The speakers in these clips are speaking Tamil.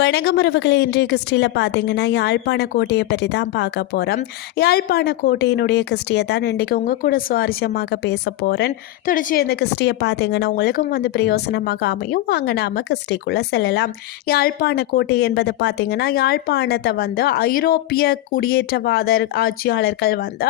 வணக்கம் உறவுகளே இன்றைய கிறிஸ்டியில் பார்த்தீங்கன்னா யாழ்ப்பாண கோட்டையை பற்றி தான் பார்க்க போகிறோம் யாழ்ப்பாண கோட்டையினுடைய கிறிஸ்டியை தான் இன்றைக்கு உங்கள் கூட சுவாரஸ்யமாக பேச போகிறேன் தொடர்ச்சி இந்த கிறிஸ்டியை பார்த்தீங்கன்னா உங்களுக்கும் வந்து பிரயோசனமாக அமையும். வாங்க நாம கிறிஸ்டிக்குள்ளே செல்லலாம். யாழ்ப்பாண கோட்டை என்பது பார்த்தீங்கன்னா யாழ்ப்பாணத்தை வந்து ஐரோப்பிய குடியேற்றவாத ஆட்சியாளர்கள் வந்து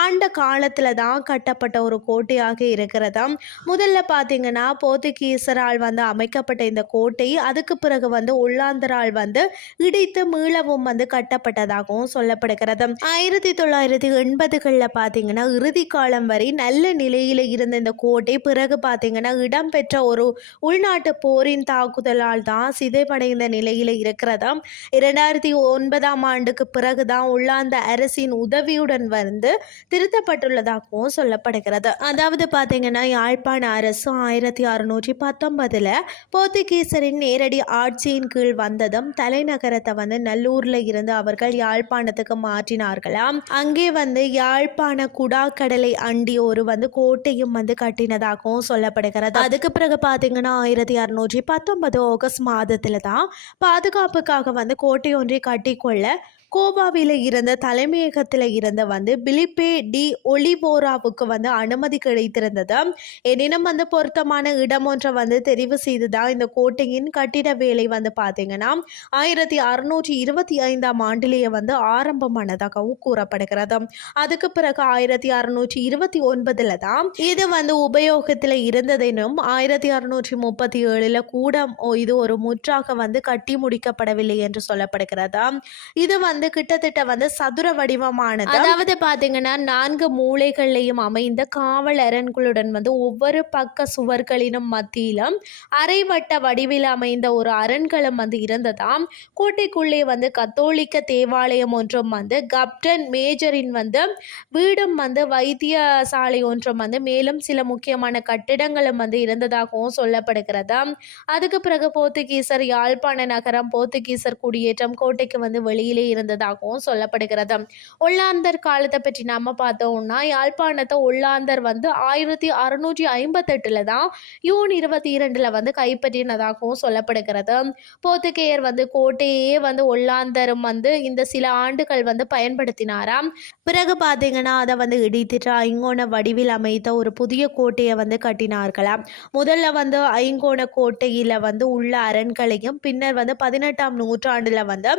ஆண்ட காலத்தில் தான் கட்டப்பட்ட ஒரு கோட்டையாக இருக்கிறதா. முதல்ல பார்த்தீங்கன்னா போர்த்துகீசரால் வந்து அமைக்கப்பட்ட இந்த கோட்டை அதுக்கு பிறகு வந்து உள்ளாந்தரால் வந்து இடித்து மீளவும் வந்து கட்டப்பட்டதாகவும் சொல்லப்படுகிறது. ஆயிரத்தி தொள்ளாயிரத்தி எண்பதுகளில் பார்த்தீங்கன்னா இறுதி காலம் வரை நல்ல நிலையில் இருந்த இந்த கோட்டை பிறகு பார்த்தீங்கன்னா இடம்பெற்ற ஒரு உள்நாட்டு போரின் தாக்குதலால் தான் சிதைவடைந்த நிலையில் இருக்கிறதா? இரண்டாயிரத்தி ஒன்பதாம் ஆண்டுக்கு பிறகு தான் உள்ளாந்த அரசின் உதவியுடன் வந்து திருத்தப்பட்டுள்ளதாகவும் சொல்லப்படுகிறது. அதாவது பார்த்தீங்கன்னா யாழ்ப்பாண அரசு ஆயிரத்தி அறுநூற்றி பத்தொன்பதில் போர்த்துகீசரின் நேரடி ஆட்சியின் கீழ் வந்து வந்ததும் தலைநகரத்தை வந்து நல்லூர்ல இருந்து அவர்கள் யாழ்ப்பாணத்துக்கு மாற்றினார்களாம். அங்கே வந்து யாழ்ப்பாண குடாக்கடலை அண்டி ஒரு வந்து கோட்டையும் வந்து கட்டினதாகவும் சொல்லப்படுகிறது. அதுக்கு பிறகு பார்த்தீங்கன்னா ஆயிரத்தி அறுநூற்றி பத்தொன்பது ஆகஸ்ட் மாதத்துல தான் பாதுகாப்புக்காக வந்து கோட்டை ஒன்றை கட்டிக்கொள்ள கோவாவில் இருந்த தலைமையகத்தில் இருந்த வந்து பிலிப்பே டி ஒலிவோராவுக்கு வந்து அனுமதி கிடைத்திருந்தது. எனினும் வந்து பொருத்தமான இடம் ஒன்றை வந்து தெரிவு செய்து தான் இந்த கோட்டையின் கட்டிட வேலை வந்து பார்த்தீங்கன்னா ஆயிரத்தி அறுநூற்றி இருபத்தி ஐந்தாம் ஆண்டிலேயே வந்து ஆரம்பமானதாகவும் கூறப்படுகிறது. அதுக்கு பிறகு ஆயிரத்தி அறுநூற்றி இருபத்தி ஒன்பதுல தான் இது வந்து உபயோகத்தில் இருந்ததெனும் ஆயிரத்தி அறுநூற்றி முப்பத்தி ஏழில் கூட இது ஒரு முற்றாக வந்து கட்டி முடிக்கப்படவில்லை என்று சொல்லப்படுகிறது. இது வந்து கிட்டத்தட்ட வந்து சதுர வடிவமானது? அதாவது பாத்தீங்கன்னா நான்கு மூளைகள்லையும் அமைந்த காவல் அரண்களுடன் வந்து ஒவ்வொரு பக்க சுவர்களினும் மத்தியிலும் அரைவட்ட வடிவில் அமைந்த ஒரு அரண்களும் வந்து இருந்ததாம். கோட்டைக்குள்ளே வந்து கத்தோலிக்க தேவாலயம் ஒன்றும் வந்து கப்டன் மேஜரின் வந்து வீடும் வந்து வைத்தியசாலை ஒன்றும் வந்து மேலும் சில முக்கியமான கட்டிடங்களும் வந்து இருந்ததாகவும் சொல்லப்படுகிறது அதுக்கு பிறகு போர்த்துகீசர் யாழ்ப்பாண நகரம் போர்த்துகீசர் குடியேற்றம் கோட்டைக்கு வந்து வெளியிலே இருந்ததாகவும் சொல்லப்படுகிறது. ஒல்லாந்தர் காலத்தை பற்றி நம்ம பார்த்தோம்னா யாழ்ப்பாணத்தை ஒல்லாந்தர் வந்து ஆயிரத்தி அறுநூற்றி ஐம்பத்தெட்டில் தான் யூன் இருபத்தி இரண்டில் வந்து கைப்பற்றினதாகவும் சொல்லப்படுகிறது. போர்த்துகேயர் வந்து கோட்டையே வந்து ஒல்லாந்தரும் வந்து இந்த சில ஆண்டுகள் வந்து பயன்படுத்தினாராம். பிறகு பார்த்தீங்கன்னா அதை வந்து இடித்துட்டு ஐங்கோண வடிவில் அமைத்த ஒரு புதிய கோட்டையை வந்து கட்டினார்களாம். முதல்ல வந்து ஐங்கோண கோட்டையில் வந்து உள்ள அரண்களையும் பின்னர் வந்து பதினெட்டாம் நூற்றாண்டில் வந்து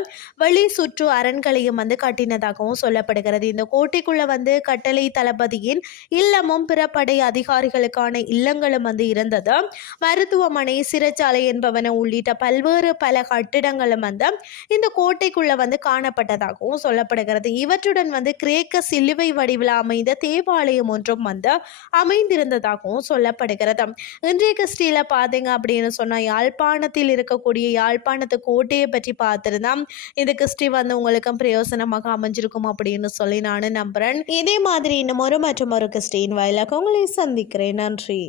வெளி சுற்று அரண்களையும் வந்து கட்டினதாகவும் சொல்லப்படுகிறது. இந்த கோட்டைக்குள்ள வந்து கட்டளை தளபதியின் இல்லமும் பிற படை அதிகாரிகளுக்கான இல்லங்களும் வந்து இருந்தது. மருத்துவமனை சிறைச்சாலை என்பவன உள்ளிட்ட பல்வேறு பல கட்டிடங்களும் வந்து இந்த கோட்டைக்குள்ள வந்து காணப்பட்டதாகவும் சொல்லப்படுகிறது. இவற்றுடன் வந்து கிரேக்க சிலுவை வடிவில் அமைந்த தேவாலயம் ஒன்றும் வந்து அமைந்திருந்ததாகவும் சொல்லப்படுகிறது. இன்றைய கிறிஸ்டியில் பார்த்தீங்க அப்படின்னு சொன்னால் யாழ்ப்பாணத்தில் இருக்கக்கூடிய யாழ்ப்பாணத்து கோட்டையை பற்றி பார்த்துருந்தா இந்த கிறிஸ்டி வந்து உங்களுக்கும் பிரயோசனமாக அமைஞ்சிருக்கும் அப்படின்னு சொல்லி நான் நம்புகிறேன் இதே மாதிரி இன்னும் ஒரு மற்றும் ஒரு கிறிஸ்டின் வாயிலாக உங்களை சந்திக்கிறேன். நன்றி.